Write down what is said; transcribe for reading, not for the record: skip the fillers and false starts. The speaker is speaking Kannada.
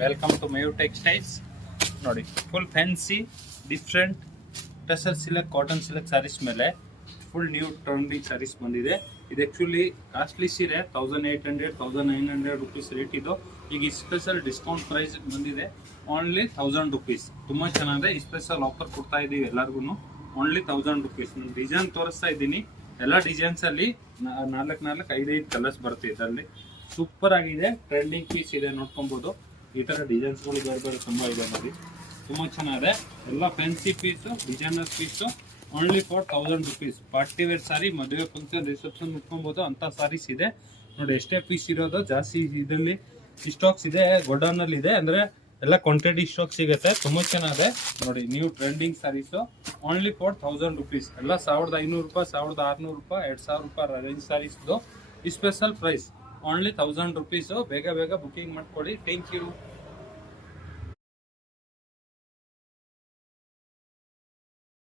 Welcome to Mayur textiles. ನೋಡಿ, full fancy different tussar silk cotton silk sarees ಮೇಲೆ ಫುಲ್ ನ್ಯೂ ಟ್ರೆಂಡಿಂಗ್ ಸ್ಯಾರೀಸ್ ಬಂದಿದೆ. ಇದು ಆ್ಯಕ್ಚುಲಿ ಕಾಸ್ಟ್ಲಿ ಸೀರೆ 1800 1900 ರುಪೀಸ್ ರೇಟ್ ಇದು. ಈಗ ಸ್ಪೆಷಲ್ ಡಿಸ್ಕೌಂಟ್ ಪ್ರೈಸ್ ಬಂದಿದೆ, ಓನ್ಲಿ 1000 ರುಪೀಸ್. ತುಂಬ ಚೆನ್ನಾಗಿದೆ. ಈ ಸ್ಪೆಷಲ್ ಆಫರ್ ಕೊಡ್ತಾ ಇದ್ದೀವಿ ಎಲ್ಲರಿಗೂ, ಓನ್ಲಿ 1000 ರುಪೀಸ್. ನಾನು ಡಿಸೈನ್ ತೋರಿಸ್ತಾ ಇದ್ದೀನಿ. ಎಲ್ಲ ಡಿಸೈನ್ಸಲ್ಲಿ 4-5 ಕಲರ್ಸ್ ಬರುತ್ತೆ. ಇದರಲ್ಲಿ ಸೂಪರ್ ಆಗಿದೆ, ಟ್ರೆಂಡಿಂಗ್ ಪೀಸ್ ಇದೆ, ನೋಡ್ಕೊಬೋದು. ಈ ಥರ ಡಿಸೈನ್ಸ್ಗಳು ಬೇರೆ ತುಂಬ ಇದೆ ನೋಡಿ, ತುಂಬ ಚೆನ್ನಾಗಿದೆ. ಎಲ್ಲ fancy piece, designer piece, only for 1000 rupees. Party wear sari, ಮದುವೆ ಫಂಕ್ಷನ್ ರಿಸೆಪ್ಷನ್ ಉಟ್ಕೊಬೋದು ಅಂತ ಸಾರೀಸ್ ಇದೆ ನೋಡಿ. ಎಷ್ಟೇ ಪೀಸ್ ಇರೋದು ಜಾಸ್ತಿ ಇದರಲ್ಲಿ ಸ್ಟಾಕ್ಸ್ ಇದೆ, ಗೋಡೌನಲ್ಲಿ ಇದೆ, ಅಂದರೆ ಎಲ್ಲ ಕ್ವಾಂಟಿಟಿ ಸ್ಟಾಕ್ ಸಿಗುತ್ತೆ. ತುಂಬ ಚೆನ್ನಾಗಿದೆ ನೋಡಿ. New trending saris, only for 1000 rupees. ಎಲ್ಲ 1500 ರೂಪಾಯಿ, 1600 ರೂಪಾಯಿ, 2000 ರೂಪಾಯಿ ರೇಂಜ್ ಸಾರೀಸ್ದು ಈ ಸ್ಪೆಷಲ್ ಪ್ರೈಸ್ ಓನ್ಲಿ 1000 ರುಪೀಸು. ಬೇಗ ಬುಕಿಂಗ್ ಮಾಡ್ಕೊಳ್ಳಿ. Thank you.